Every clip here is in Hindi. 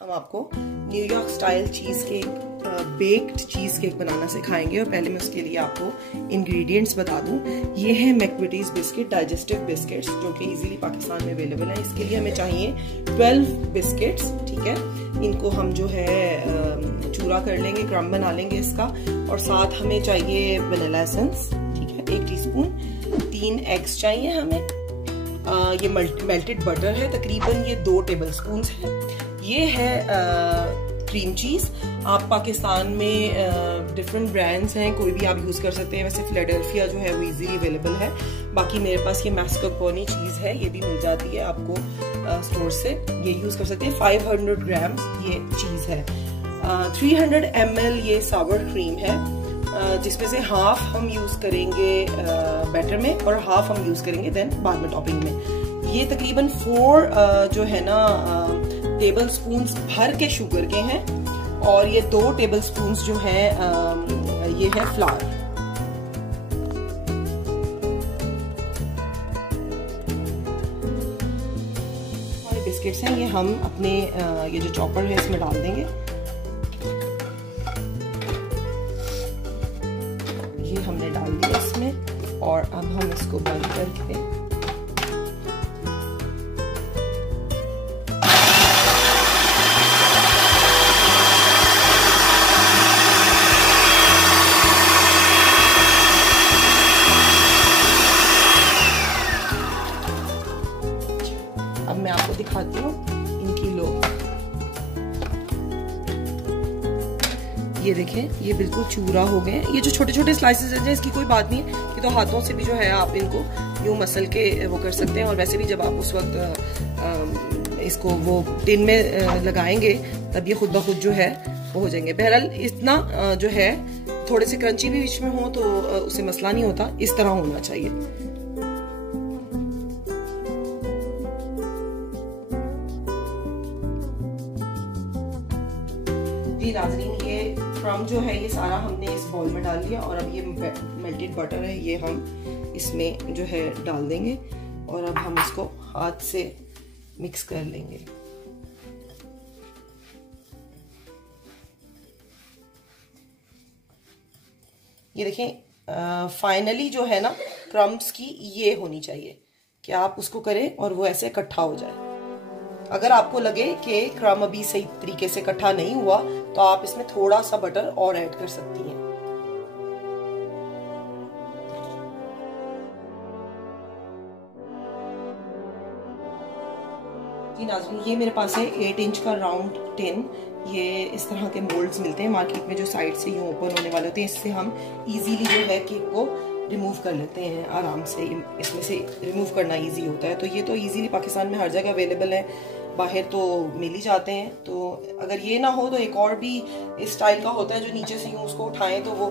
हम आपको New York style cheesecake, baked cheesecake बनाना सिखाएंगे। और पहले मैं उसके लिए आपको इंग्रेडिएंट्स बता दूं। ये है मैकविटीज बिस्किट, डाइजेस्टिव बिस्किट्स, जो कि इजीली पाकिस्तान में अवेलेबल है। इसके लिए हमें चाहिए 12 बिस्किट्स, ठीक है। इनको हम जो है चूरा कर लेंगे, क्रम बना लेंगे इसका। और साथ हमें चाहिए वनीला एसेंस, ठीक है, 1 टीस्पून। 3 एग्स चाहिए हमें। ये मेल्टेड बटर है, तकरीबन ये 2 टेबल स्पून है। ये है क्रीम चीज। आप पाकिस्तान में डिफरेंट ब्रांड्स हैं, कोई भी आप यूज कर सकते हैं। वैसे फिलाडेल्फिया जो है वो इजीली अवेलेबल है। बाकी मेरे पास ये मास्कारपोने चीज है, ये भी मिल जाती है आपको स्टोर से, ये यूज कर सकते हैं। 500 ग्राम ये चीज है। 300 ml ये सावर क्रीम है, जिसमें से हाफ हम यूज करेंगे बैटर में और हाफ हम यूज करेंगे देन बाद में टॉपिंग में। ये तकरीबन 4 जो है ना टेबल स्पून्स भर के शुगर के हैं। और ये 2 टेबल स्पून्स जो है ये है फ्लावर। हमारे बिस्किट्स हैं, ये हम अपने ये जो चॉपर है इसमें डाल देंगे। ये हमने डाल दिया इसमें और अब हम इसको बंद करके अब मैं आपको दिखाती हूँ इनकी लो। ये देखें, ये बिल्कुल चूरा हो गए। ये जो छोटे छोटे स्लाइसेस हैं इसकी कोई बात नहीं है, कि तो हाथों से भी जो है आप इनको यूं मसल के वो कर सकते हैं। और वैसे भी जब आप उस वक्त इसको वो टिन में लगाएंगे तब ये खुद ब खुद जो है वो हो जाएंगे। बहरहाल इतना जो है थोड़े से क्रंची भी बीच में हो तो उससे मसला नहीं होता, इस तरह होना चाहिए। नाज़रीन, ये क्रम जो है ये सारा हमने इस बाउल में डाल दिया। और अब ये मेल्टेड बटर है, ये हम इसमें जो है डाल देंगे। और अब हम इसको हाथ से मिक्स कर लेंगे। ये देखें, फाइनली जो है ना क्रम्स की ये होनी चाहिए कि आप उसको करें और वो ऐसे इकट्ठा हो जाए। अगर आपको लगे कि क्रम अभी सही तरीके से इकट्ठा नहीं हुआ तो आप इसमें थोड़ा सा बटर और ऐड कर सकती हैं। जी नाज़रीन, ये मेरे पास है 8 इंच का राउंड टिन। ये इस तरह के मोल्ड्स मिलते हैं मार्केट में जो साइड से यूं ओपन होने वाले होते हैं। इससे हम इजीली जो है केक को रिमूव कर लेते हैं आराम से। इसमें से रिमूव करना इजी होता है। तो ये तो इजीली पाकिस्तान में हर जगह अवेलेबल है, बाहर तो मिल ही जाते हैं। तो अगर ये ना हो तो एक और भी इस स्टाइल का होता है जो नीचे से यूं उसको उठाएं तो वो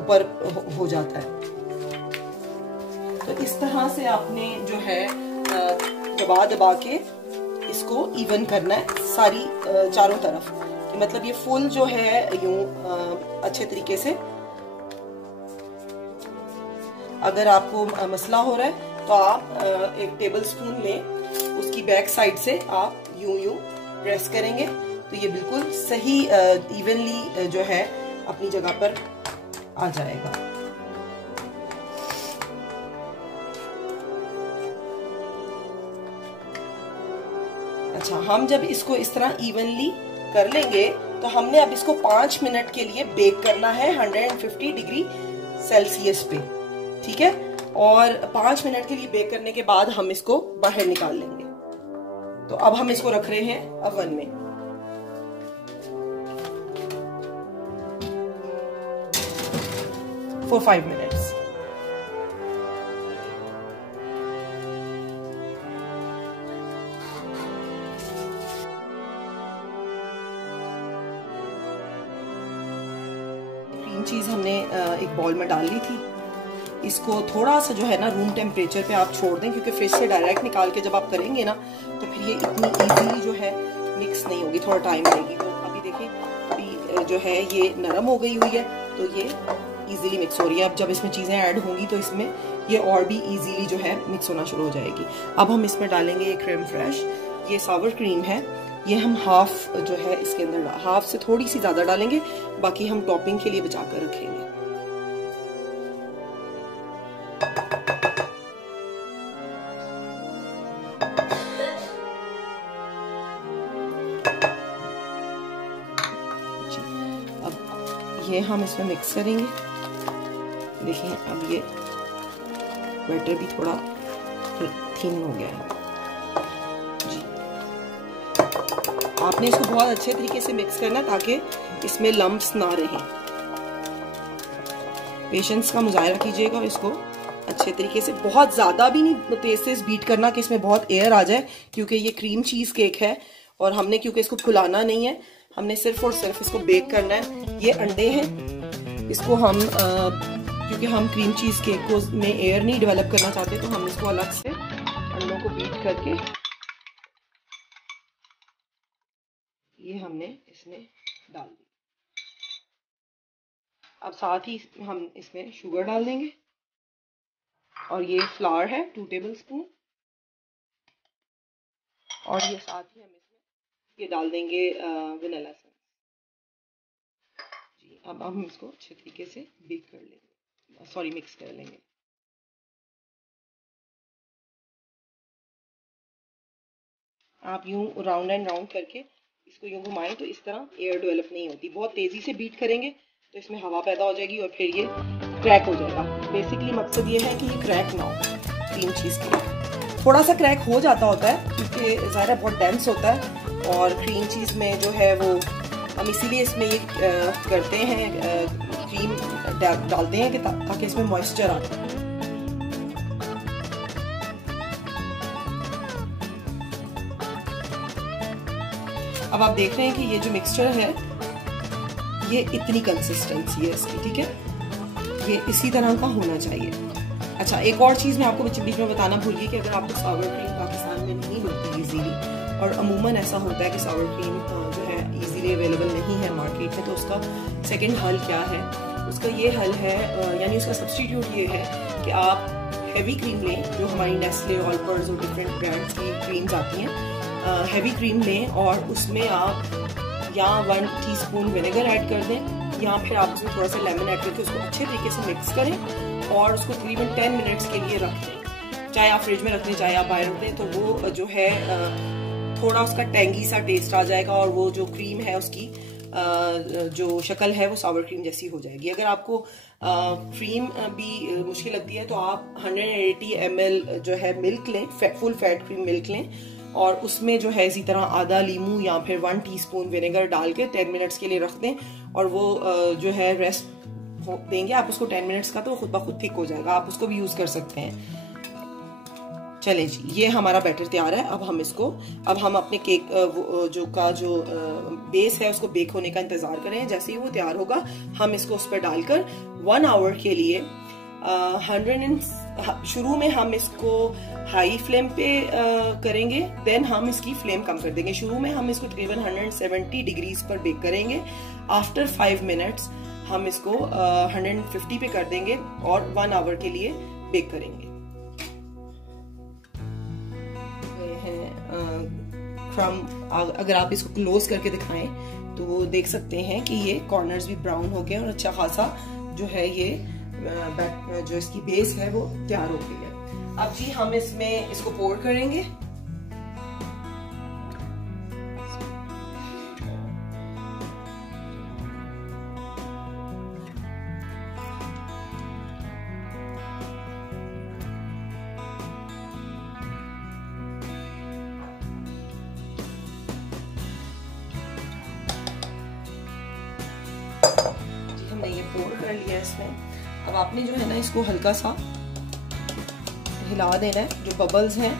ऊपर हो जाता है। तो इस तरह से आपने जो है दबा दबा के इसको इवन करना है सारी चारों तरफ, कि मतलब ये फुल जो है यूं अच्छे तरीके से। अगर आपको मसला हो रहा है तो आप 1 टेबल स्पून लें, उसकी बैक साइड से आप यूं प्रेस करेंगे तो ये बिल्कुल सही इवनली जो है अपनी जगह पर आ जाएगा। अच्छा, हम जब इसको इस तरह इवनली कर लेंगे तो हमने अब इसको 5 मिनट के लिए बेक करना है 150 डिग्री सेल्सियस पे, ठीक है। और 5 मिनट के लिए बेक करने के बाद हम इसको बाहर निकाल लेंगे। तो अब हम इसको रख रहे हैं ओवन में। For 5 minutes. क्रीम चीज हमने एक बाउल में डाल ली थी। इसको थोड़ा सा जो है ना रूम टेम्परेचर पे आप छोड़ दें, क्योंकि फ्रिज से डायरेक्ट निकाल के जब आप करेंगे ना तो फिर ये इतनी इजीली जो है मिक्स नहीं होगी, थोड़ा टाइम लगेगी। तो अभी देखें, अभी जो है ये नरम हो गई हुई है तो ये इजीली मिक्स हो रही है। अब जब इसमें चीज़ें ऐड होंगी तो इसमें ये और भी इजीली जो है मिक्स होना शुरू हो जाएगी। अब हम इसमें डालेंगे ये क्रीम फ्रेश। ये सावर क्रीम है, ये हम हाफ जो है इसके अंदर, हाफ से थोड़ी सी ज्यादा डालेंगे, बाकी हम टॉपिंग के लिए बचा कर रखेंगे। अब ये हम इसमें मिक्स करेंगे। देखिए अब ये बैटर भी थोड़ा थिन हो गया है जी। आपने इसको बहुत अच्छे तरीके से मिक्स करना ताकि इसमें लम्प्स ना रहें। पेशेंस का मुजाहरा कीजिएगा और इसको अच्छे तरीके से, बहुत ज्यादा भी नहीं तेज से बीट करना कि इसमें बहुत एयर आ जाए, क्योंकि ये क्रीम चीज केक है और हमने क्योंकि इसको फुलाना नहीं है, हमने सिर्फ और सिर्फ इसको बेक करना है। ये अंडे हैं, इसको हम क्योंकि हम क्रीम चीज केक को में एयर नहीं डेवलप करना चाहते, तो हम इसको अलग से अंडों को बीट करके ये हमने इसमें डाल दी। अब साथ ही हम इसमें शुगर डाल देंगे और ये फ्लावर है 2 टेबलस्पून, और ये साथ ही हम इसमें ये डाल देंगे वनीला एसेंस जी। अब हम इसको अच्छे तरीके से बेक कर लेंगे, सॉरी मिक्स कर लेंगे। आप यूं राउंड एंड राउंड करके इसको यूं घुमाएं तो इस तरह एयर डेवलप नहीं होती। बहुत तेजी से बीट करेंगे तो इसमें हवा पैदा हो जाएगी और फिर ये क्रैक हो जाएगा। बेसिकली मकसद ये है कि ये क्रैक ना हो। क्रीम चीज केक थोड़ा सा क्रैक हो जाता होता है क्योंकि ज़ाहिर बहुत डेंस होता है, और क्रीम चीज में जो है वो हम इसीलिए इसमें ये करते हैं, क्रीम डालते हैं कि ताकि इसमें मॉइस्चर आए। अब आप देख रहे हैं कि ये जो मिक्सचर है ये इतनी कंसिस्टेंसी है इसकी, ठीक है, ये इसी तरह का होना चाहिए। अच्छा, एक और चीज़ मैं आपको बीच में बताना भूल गई कि अगर आपको सावर क्रीम पाकिस्तान में नहीं मिलती इजीली, और अमूमन ऐसा होता है कि सावर क्रीम जो है इजीली अवेलेबल नहीं है मार्केट में, तो उसका सेकंड हल क्या है? उसका ये हल है, यानी उसका सब्स्टिट्यूट ये है कि आप हैवी क्रीम लें, जो हमारी नेस्ले, ऑल्पर्स और डिफरेंट ब्रांड्स की क्रीम्स आती हैं। हैवी क्रीम लें और उसमें आप या 1 टीस्पून विनेगर ऐड कर दें, या फिर आप उसमें थोड़ा सा लेमन ऐड करके उसको अच्छे तरीके से मिक्स करें और उसको तकरीबन 10 मिनट्स के लिए रख दें। चाहे आप फ्रिज में रख दें, चाहे आप बाहर रख दें, तो वो जो है थोड़ा उसका टेंगी सा टेस्ट आ जाएगा और वो जो क्रीम है उसकी जो शक्ल है वो सावर क्रीम जैसी हो जाएगी। अगर आपको क्रीम भी मुश्किल लगती है तो आप 180 ml जो है मिल्क लें, फुल फैट क्रीम मिल्क लें, और उसमें जो है इसी तरह आधा लीमू या फिर 1 टीस्पून विनेगर डाल के 10 मिनट्स के लिए रख दें, और वो जो है रेस्ट देंगे आप उसको 10 मिनट्स का, तो खुद ब खुद थिक हो जाएगा। आप उसको भी यूज कर सकते हैं। चले जी, ये हमारा बैटर तैयार है। अब हम अपने केक जो बेस है उसको बेक होने का इंतजार करें। जैसे ही वो तैयार होगा हम इसको उस पर डालकर 1 आवर के लिए शुरू में हम इसको हाई फ्लेम पे करेंगे, देन हम इसकी फ्लेम कम कर देंगे। शुरू में हम इसको तकरीबन 170 डिग्रीज पर बेक करेंगे। आफ्टर 5 मिनट्स हम इसको 150 पे कर देंगे और 1 आवर के लिए बेक करेंगे। अगर आप इसको क्लोज करके दिखाएं तो देख सकते हैं कि ये कॉर्नर्स भी ब्राउन हो गए और अच्छा खासा जो है ये जो इसकी बेस है वो तैयार हो गई है। अब जी हम इसको पोर करेंगे। हमने ये पोर कर लिया इसमें। अब आपने जो है ना इसको हल्का सा हिला देना है, जो बबल्स हैं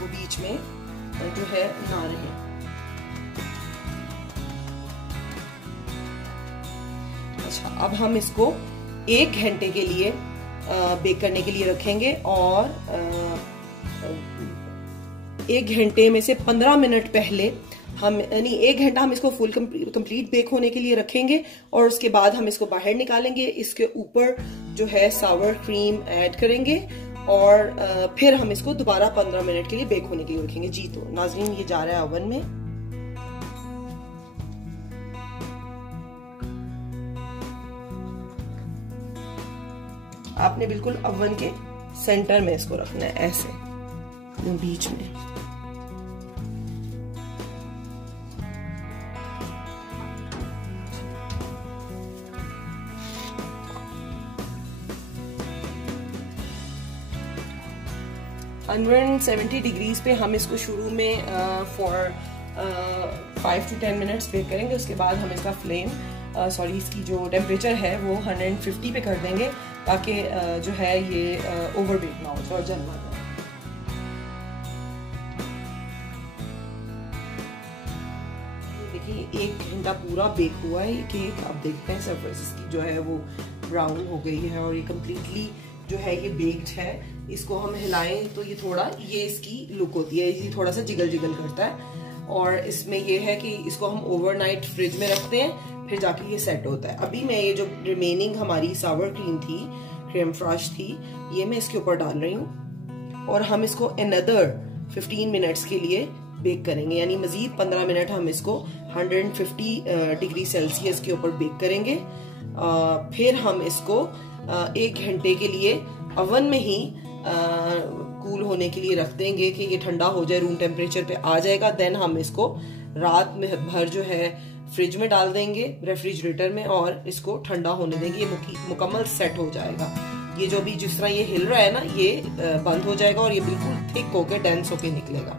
वो बीच में जो है ना रहे। अच्छा, अब हम इसको 1 घंटे के लिए बेक करने के लिए रखेंगे, और 1 घंटे में से 15 मिनट पहले हम, यानी 1 घंटा हम इसको फुल कंप्लीट बेक होने के लिए रखेंगे, और उसके बाद हम इसको बाहर निकालेंगे। इसके ऊपर जो है सावर क्रीम ऐड करेंगे और फिर हम इसको दोबारा 15 मिनट के लिए बेक होने के लिए रखेंगे। जी तो नाज़रीन, ये जा रहा है ओवन में। आपने बिल्कुल ओवन के सेंटर में इसको रखना है, ऐसे बीच में। वन 70 डिग्रीज पे हम इसको शुरू में फॉर 5 to 10 मिनट्स बेक करेंगे। उसके बाद हम इसका फ्लेम इसकी जो टेम्परेचर है वो 150 पे कर देंगे, ताकि जो है ये ओवर बेक ना हो जाए और जल ना जाए। देखिए 1 घंटा पूरा बेक हुआ है ये केक। आप देखते हैं सरफेस इसकी जो है वो ब्राउन हो गई है और ये कम्प्लीटली जो है ये बेक्ड है। इसको हम हिलाएं तो ये थोड़ा, ये इसकी लुक होती है, ये थोड़ा सा जिगल जिगल करता है। और इसमें ये है कि इसको हम ओवरनाइट फ्रिज में रखते हैं, फिर जाके ये सेट होता है। अभी मैं ये जो रिमेनिंग हमारी सावर क्रीम थी, क्रीम फ्रेश थी, ये मैं इसके ऊपर डाल रही हूँ और हम इसको अनदर 15 मिनट्स के लिए बेक करेंगे, यानी मजीद 15 मिनट हम इसको 150 डिग्री सेल्सियस के ऊपर बेक करेंगे। फिर हम इसको 1 घंटे के लिए ओवन में ही कूल होने के लिए रख देंगे कि ये ठंडा हो जाए, रूम टेम्परेचर पे आ जाएगा। देन हम इसको रात में भर जो है फ्रिज में डाल देंगे, रेफ्रिजरेटर में, और इसको ठंडा होने देंगे। ये मुकम्मल सेट हो जाएगा। ये जो भी जिस तरह ये हिल रहा है ना, ये बंद हो जाएगा और ये बिल्कुल थिक होके डेंस होके निकलेगा।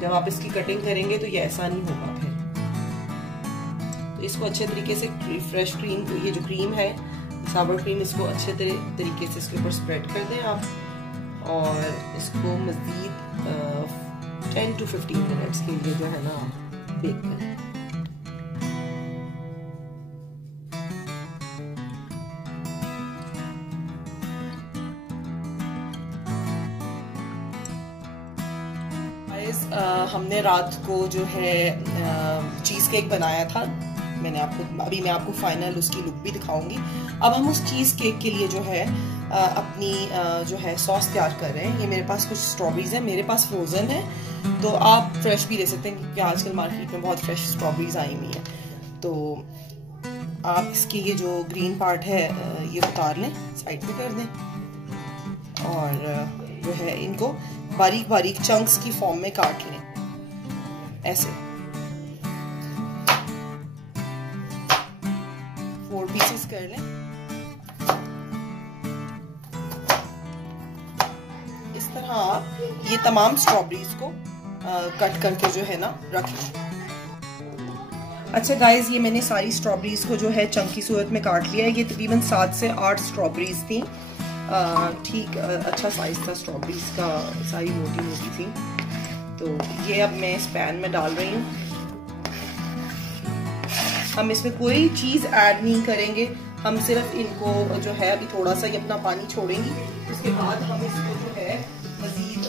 जब आप इसकी कटिंग करेंगे तो ये ऐसा नहीं होगा। फिर तो इसको अच्छे तरीके से फ्रेश क्रीम, ये जो क्रीम है सावर क्रीम, इसको अच्छे तरीके से इसके ऊपर स्प्रेड कर दें आप, और इसको मज़ीद 10 to 15 मिनट्स के लिए जो है ना बेक करें। हमने रात को जो है चीज़ केक बनाया था, अभी मैं आपको फाइनल उसकी लुक भी दिखाऊंगी। अब हम उस चीज़ केक के लिए जो है अपनी जो है सॉस तैयार कर रहे हैं। ये मेरे पास कुछ स्ट्रॉबेरीज है, मेरे पास फ्रोज़न है, तो आप फ्रेश भी ले सकते हैं क्योंकि आजकल मार्केट में बहुत फ्रेश स्ट्रॉबेरीज आई हुई हैं। तो आप इसकी ये जो ग्रीन पार्ट है ये उतार लें, साइड पे कर दें, और जो है इनको बारीक बारीक चंक्स की फॉर्म में काट लें, ऐसे 4 पीसेस कर लें। इस तरह आप ये तमाम स्ट्रॉबेरीज को कट करके जो है ना रख लें। अच्छा गाइज, ये मैंने सारी स्ट्रॉबेरीज को जो है चंक की सूरत में काट लिया है। ये तकरीबन 7 से 8 स्ट्रॉबेरीज थी, ठीक अच्छा साइज था स्ट्रॉबेरीज का, सारी मोटी मोटी थी। तो ये अब मैं इस पैन में डाल रही हूँ। हम इसमें कोई चीज़ ऐड नहीं करेंगे, हम सिर्फ इनको जो है अभी थोड़ा सा ये अपना पानी छोड़ेंगी, उसके बाद हम इसको जो है मज़ीद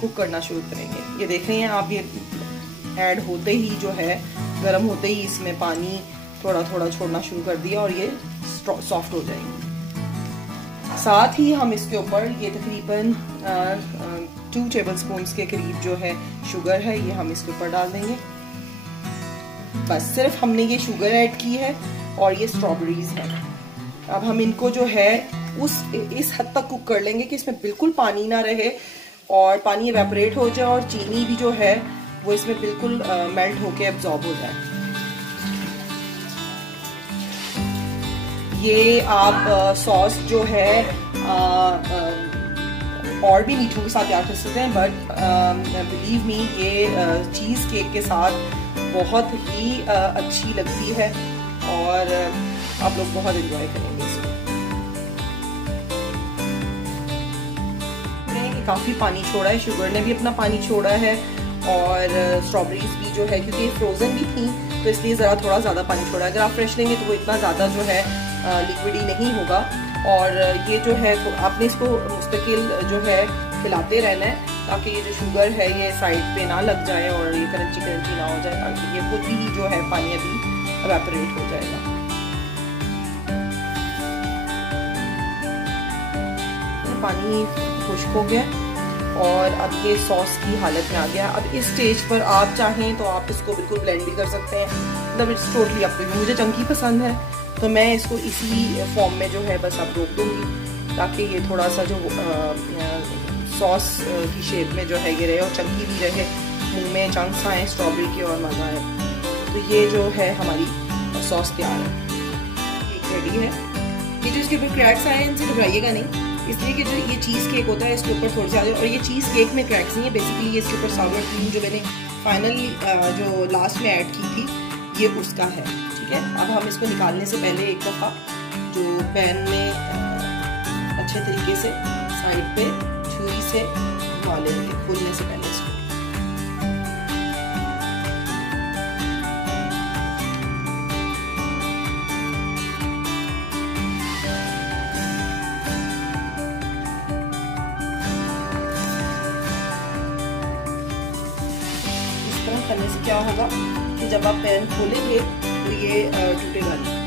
कुक करना शुरू करेंगे। ये देख रहे हैं आप, ये ऐड होते ही जो है गर्म होते ही इसमें पानी थोड़ा थोड़ा छोड़ना शुरू कर दिया और ये सॉफ्ट हो जाएंगे। साथ ही हम इसके ऊपर ये तकरीबन 2 टेबलस्पून के करीब जो है शुगर है, ये हम इसके ऊपर डाल देंगे। बस सिर्फ हमने ये शुगर ऐड की है और ये स्ट्रॉबेरीज है। अब हम इनको जो है इस हद तक कुक कर लेंगे कि इसमें बिल्कुल पानी ना रहे और पानी इवेपोरेट हो जाए और चीनी भी जो है वो इसमें बिल्कुल मेल्ट होके एब्जॉर्ब हो जाए। ये आप सॉस जो है और भी मीठों के साथ तैयार कर सकते हैं, बट बिलीव मी ये चीज़ केक के साथ बहुत ही अच्छी लगती है और आप लोग बहुत एंजॉय करेंगे इसको। काफ़ी पानी छोड़ा है, शुगर ने भी अपना पानी छोड़ा है और स्ट्रॉबेरीज भी जो है क्योंकि फ्रोज़न भी थी तो इसलिए ज़रा थोड़ा ज़्यादा पानी छोड़ा है। अगर आप फ्रेश लेंगे तो वो इतना ज़्यादा जो है लिक्विडी नहीं होगा। और ये जो है तो आपने इसको मुस्तकिल जो है हिलाते रहना है ताकि ये जो शुगर है ये साइड पे ना लग जाए और ये क्रंची क्रंची ना हो जाए, ताकि ये खुद ही जो है पानी अभी इवेपोरेट हो जाएगा। पानी खुश्क हो गया और अब ये सॉस की हालत में आ गया। अब इस स्टेज पर आप चाहें तो आप इसको बिल्कुल ब्लेंड भी कर सकते हैं, मतलब it's totally up to you. मुझे चंकी पसंद है तो मैं इसको इसी फॉर्म में जो है बस अब रोक दूंगी, ताकि ये थोड़ा सा जो सॉस की शेप में जो है ये रहे और चंकी भी रहे, मुंह में चंक्स आए स्ट्रॉबेरी के और मज़ा आए। तो ये जो है हमारी सॉस तैयार है, केक रेडी है। ये जो इसके ऊपर क्रैक्स आए हैं इनसे घबराइएगा नहीं, इसलिए कि जो ये चीज़ केक होता है इसके ऊपर थोड़े से आ जाए, और ये चीज़ केक में क्रैक्स नहीं है, बेसिकली ये इसके ऊपर सावर क्रीम जो मैंने फाइनली जो लास्ट में ऐड की थी ये उसका है। ठीक है, अब हम इसको निकालने से पहले एक दफ़ा जो पैन में अच्छे तरीके से साइड पे छुरी से घुमा लेंगे खोलने से पहले इसको। करने से क्या होगा कि जब आप पैन खोलेंगे तो ये टूटेगा नहीं।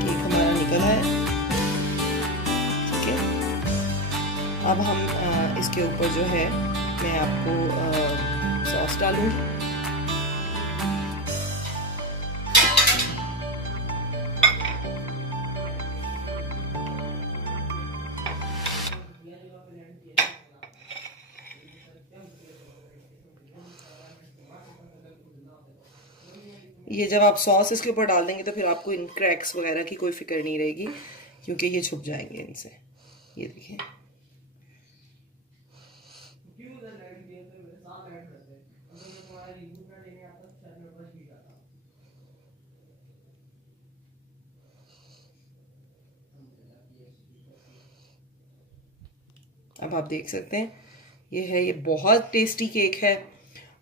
केक हमारा निकला है। ठीक है, अब हम इसके ऊपर जो है मैं आपको सॉस डालूंगी। ये जब आप सॉस इसके ऊपर डाल देंगे तो फिर आपको इन क्रैक्स वगैरह की कोई फिक्र नहीं रहेगी, क्योंकि ये छुप जाएंगे इनसे। ये देखिए, अब आप देख सकते हैं ये है, ये बहुत टेस्टी केक है,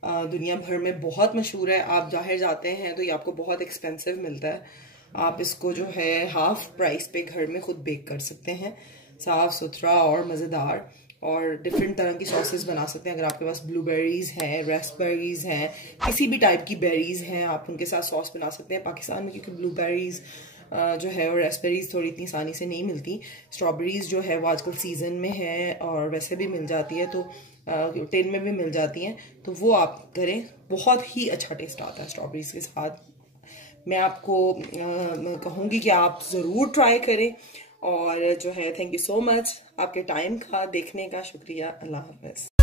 दुनिया भर में बहुत मशहूर है। आप बाहर जाते हैं तो ये आपको बहुत एक्सपेंसिव मिलता है, आप इसको जो है हाफ प्राइस पे घर में खुद बेक कर सकते हैं, साफ सुथरा और मज़ेदार, और डिफरेंट तरह की सॉसेस बना सकते हैं। अगर आपके पास ब्लूबेरीज हैं, रेस्पबेरीज हैं, किसी भी टाइप की बेरीज हैं, आप उनके साथ सॉस बना सकते हैं। पाकिस्तान में क्योंकि ब्लूबेरीज जो है और रेस्पबेरीज थोड़ी इतनी आसानी से नहीं मिलती, स्ट्रॉबेरीज जो है वो आजकल सीजन में है और वैसे भी मिल जाती है, तो टेन में भी मिल जाती हैं, तो वो आप करें, बहुत ही अच्छा टेस्ट आता है स्ट्रॉबेरीज के साथ। मैं आपको कहूँगी कि आप ज़रूर ट्राई करें, और जो है थैंक यू सो मच आपके टाइम का देखने का, शुक्रिया। अल्लाह हाफ़िज़।